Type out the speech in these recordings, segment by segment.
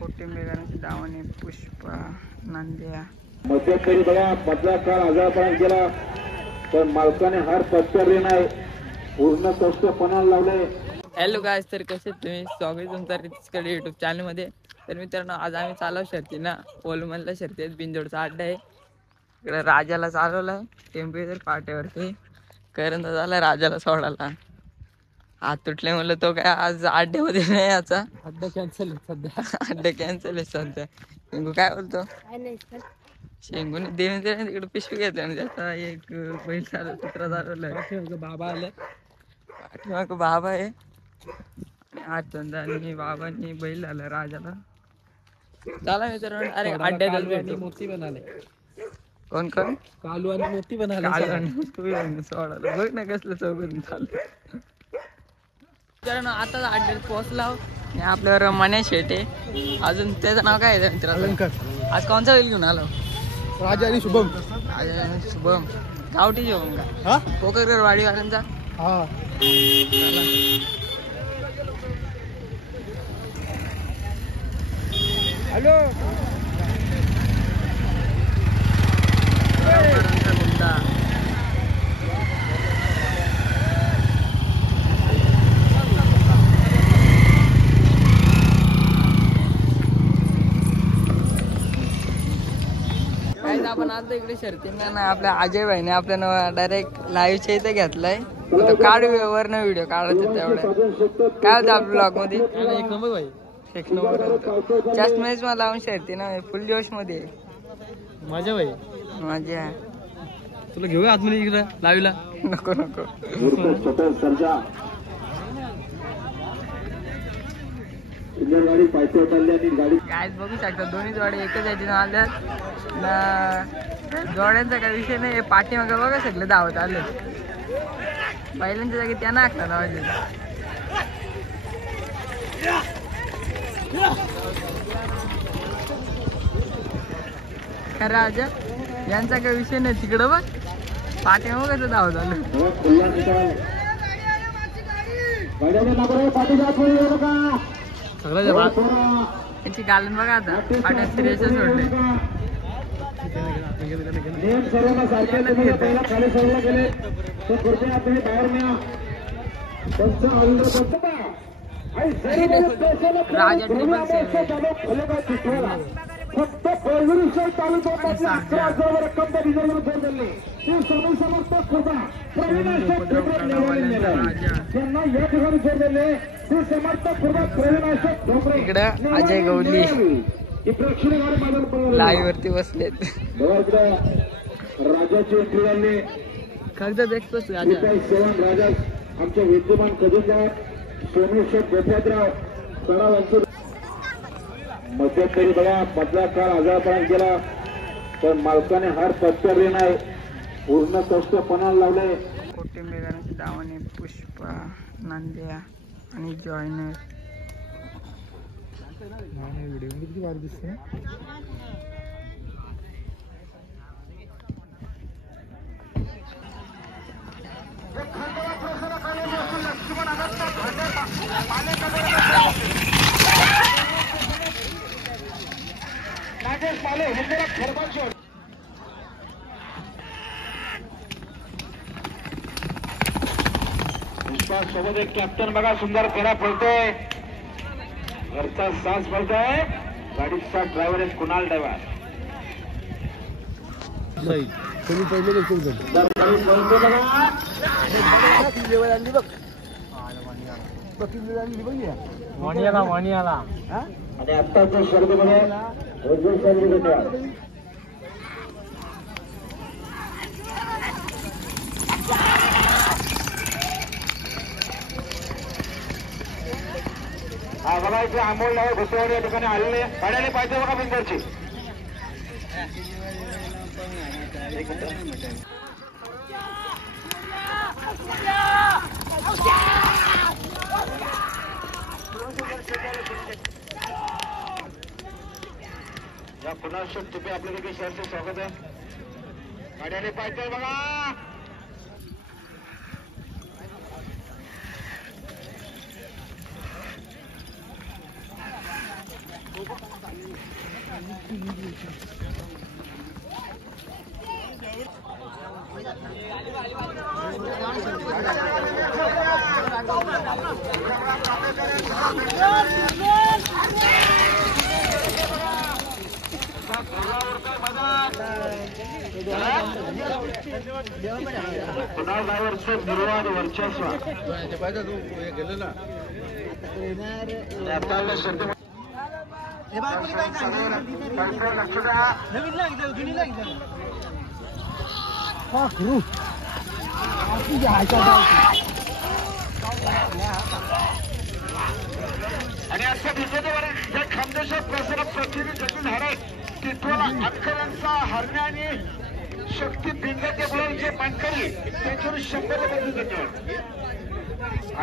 कोटिंबेकरांची दावणी पुष्पा नांद्या मध्यंतरी बघा मधला काळ आजारपणात गेला पण मालकाने हार पत्करले नाही पूर्ण कष्ट पणाला लावले. हॅलो गाईज, तर कसे तुम्ही स्वागत तुमचा रितिसकडे युट्यूब चॅनलमध्ये. तर मित्रांनो आज आम्ही चालव शर्ती ना ओलमनला शर्ती आहेत. बिंजोडचा अड्डा आहे. इकडे राजाला चालवलाय टेम्परेचर पाट्यावरती कारण झाला राजाला सोडायला हात तुटले म्हणलं तो काय आज अड्ड्यामध्ये नाही. याचा अड्डा कॅन्सल आहे सध्या. अड्डा कॅन्सल आहे सध्या. शेंगू काय बोलतो? शेंगूने देवेंद्र तिकडे पिशवी घेतली आणि त्याचा एक बैल झाला कुत्रा चालवलाय. बाबा आले पाठीमाग बाबा आहे आणि धंदा आणि बाबांनी बैल आला राजाला. चला मित्रांनो अरे अड्ड्यात मोती बनाले. कोण कोण? कालू आणि मोती बनाले. कालू आणि मोती सोडायला बघ ना कसलं चौघून चाललं. मित्रांनो आता अड्ड्यात पोहोचला आणि आपल्यावर मन्या शेट आहे. अजून त्याचं नाव काय आहे मित्रांनो? आज कोणचा बैल घेऊन आलो? राजा आणि शुभम. राजा आणि शुभम गावठी शुभम का? पोकरकर वाडीवाल्यांचा. हा हॅलो गुंडा आपण आता इकडे शर्तींना ना आपल्या अजय भाईने आपल्या डायरेक्ट लाईव्हच्या इथे घेतलाय. तो काढ वरनं व्हिडिओ काढायचा तेवढ्या काय होतं आपल्या ब्लॉग मध्ये. एक नंबर भाई, एक नंबर. जास्त मॅच मला लावून शर्ती ना फुल जोश मध्ये माझ्या भाई माझ्या. तुला घेऊया आतमध्ये इकडे लावीला. नको नको काय बघू शकता दोन्ही जोडे एकच याची आल्यात ना. जोड्यांचा काही विषय नाही. पाठीमागे बघा सगळे धावत आले. पहिल्यांच्या जागी त्यांना आखला ना माझे. खरं राजा यांचा काही विषय नाही. तिकडं बघ पाठीमागे कसं धावत आलं. त्याची गालन बघा आता पाट्या सिरियस सोडले. राजा ट्रिपल फक्त इकडे अजय गवली लाईव्ह वरती बसलेत. राजाचे एंट्री कागदात एक्सप्रेस राजा आमचे विद्यमान कधीदार सोमेश्वर गोपाळराव सराव यांचे मध्यंतरी बघा मधला काळ आजारपणात गेला पण मालकाने हार पत्करले नाही पूर्ण कष्ट पणाला लावले. कोटिंबेकरांची दावणी पुष्पा नांद्या आणि जॉयनर. व्हिडिओ किती भारी दिसते. सोबत एक कॅप्टन बघा सुंदर फेरा पडतोय. घरचा सास पडतोय. गाडीचा ड्रायव्हर आहे कुणाल ड्रायव्हर. तुम्ही पहिले वाणियाला आणि आत्ताच्या शर्यतीमध्ये उज्ज्वल शर्यत होत्या. हा बघा इथे अमोल नाव घुसवणे या ठिकाणी आलेले गाड्याने पाहिजे बघा बिंदरची. या कुणाल शेठ तुपे आपल्या देखील शहरचे स्वागत आहे. गाड्याने पाहिजे बघा. ड्रायव्हरचं निर्वाध वर्चस्व आणि असं विजेतेवर या खानदेशात प्रसार प्रतिनिधी जगून झालाय तिथून अक्षरांचा हरण्याने शक्ती भिंगाचे बोलायचे मानकरी त्याच्यावर 100% धन्यवाद.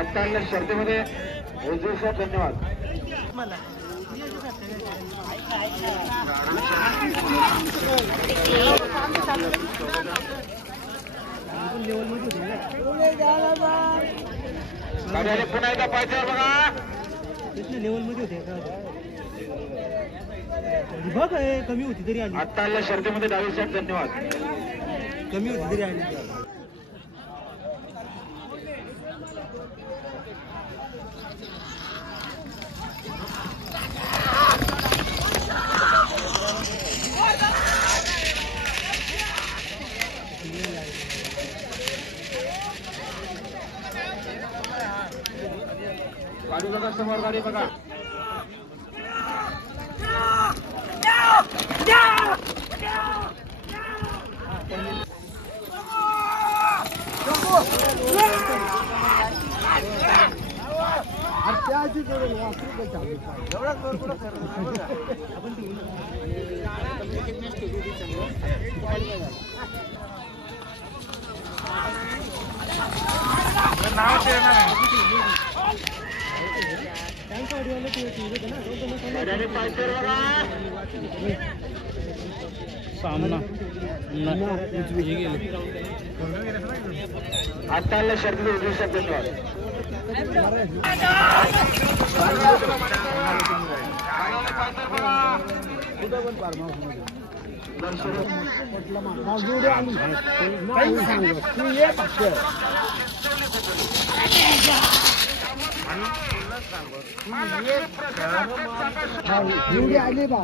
आता या शर्तीमध्ये ओझेसा धन्यवाद. गाड्याने पुन्हा एकदा पाहिजे बघा. लेवल मध्ये होते बघ कमी होती तरी आली. आता या शर्तीमध्ये 22 धन्यवाद. कमी होती तरी आली. गाडी बघा समोर गाडी बघा. सामना आता शर्ती धन्यवाद. आली बा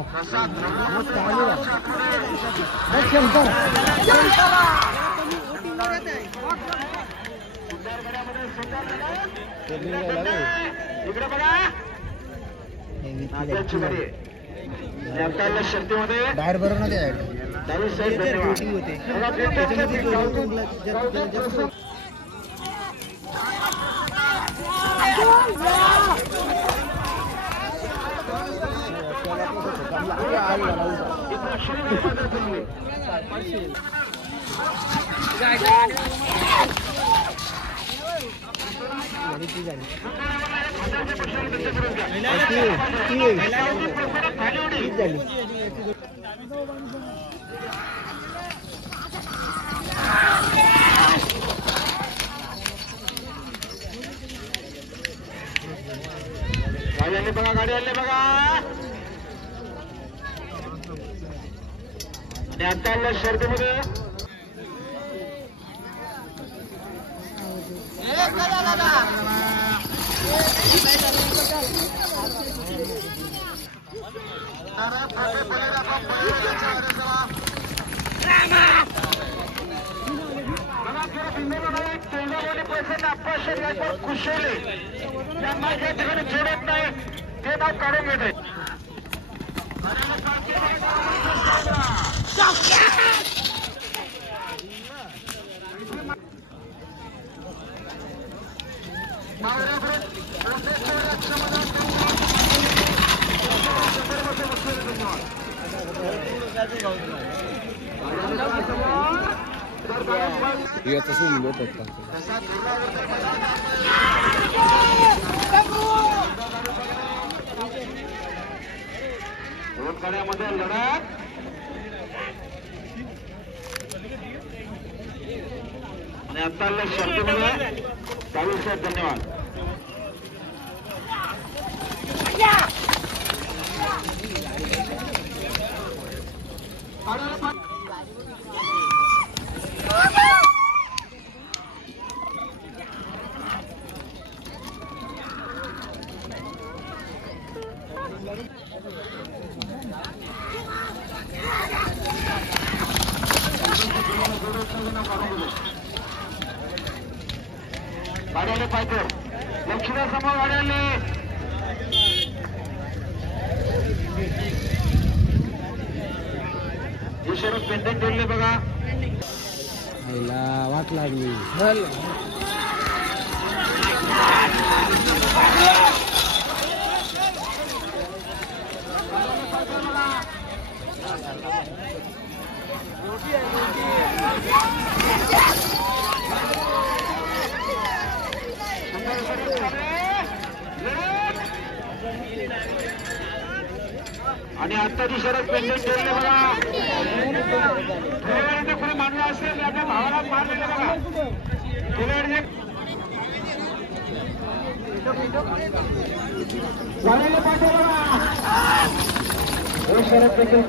इकडे बघा. शर्तीमध्ये बाहेर बरोबर ना ते गाडी बघा. गाडी आले बघा. आणि आता शर्तीमध्ये खुशेले त्यांना या ठिकाणी जोडत नाही ते नाव काढून घेते. दोन गाड्यामध्ये लढत आता शर्तीमध्ये 22 आहेत. धन्यवाद. गाड्याले पाहिजे लक्ष्मीसमोर गाड्याले ईश्वर पेंडंट ठेवले बघा. वाट लागली. आणि आत्ताची शरद पेंडंट ठेवले बघा. थोड्या वेळाने कोणी मानलं असेल आपल्या भावाला मारलेलं बघा. थोड्या वेळाने शरद पेंडंट